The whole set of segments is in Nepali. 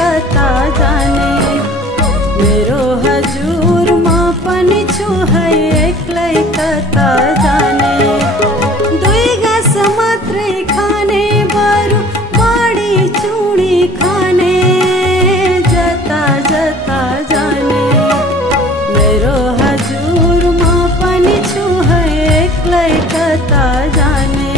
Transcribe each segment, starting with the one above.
कता जाने मेरो हजुर म पनि छु है एक्लै कता जाने दुई घाँस मात्रै खाने बरु बढी चुडी खाने जता जता जाने मेरो हजुर म पनि छु है एक्लै कता जाने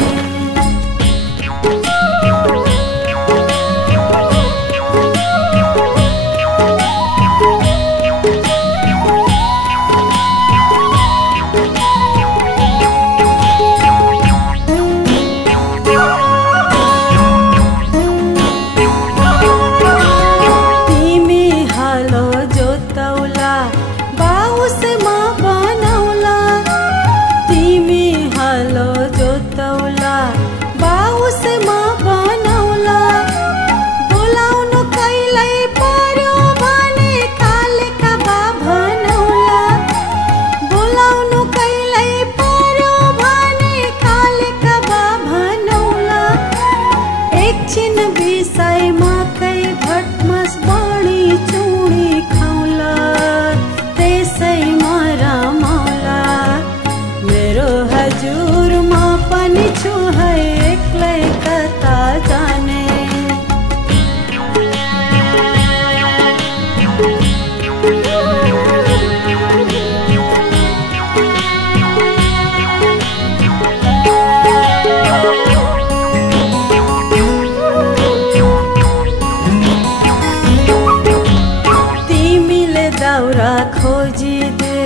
दाउरा खोजिदे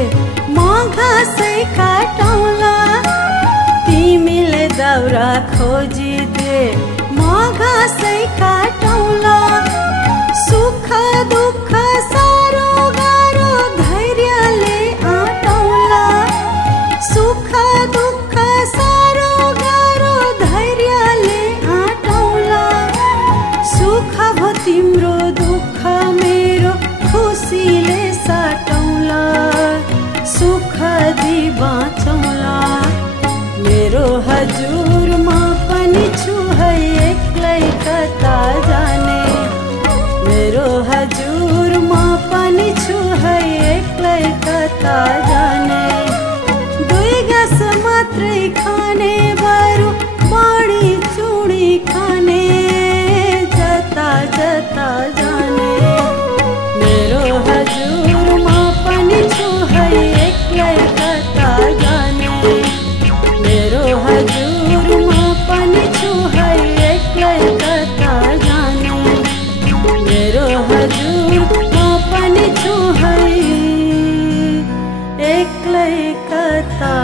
म घाँसै काटौँला तिमीले दाउरा खोजिदे म घाँसै काटौँला सुख दुःख साह्रो गाह्रो धैर्यले आँटौँला सुख दुःख साह्रो गाह्रो धैर्यले आँटौँला सुख भो तिम्रो दुःख मेरो खुसीले साटौँला सुख दि बाँचौँला मेरो हजुर म पनि छु है एक्लै कता जाने मेरो हजुर म पनि छु है एक्लै कता जाने दुई घाँस मात्रै खाने बरु बढी चुडी खाने जता जता जाने मेरो हजुर म पनि छु है एक्लै कता जाने मेरो हजुर म पनि छु है एक्लै कता जाने मेरो हजुर म पनि छु है एक्लै कता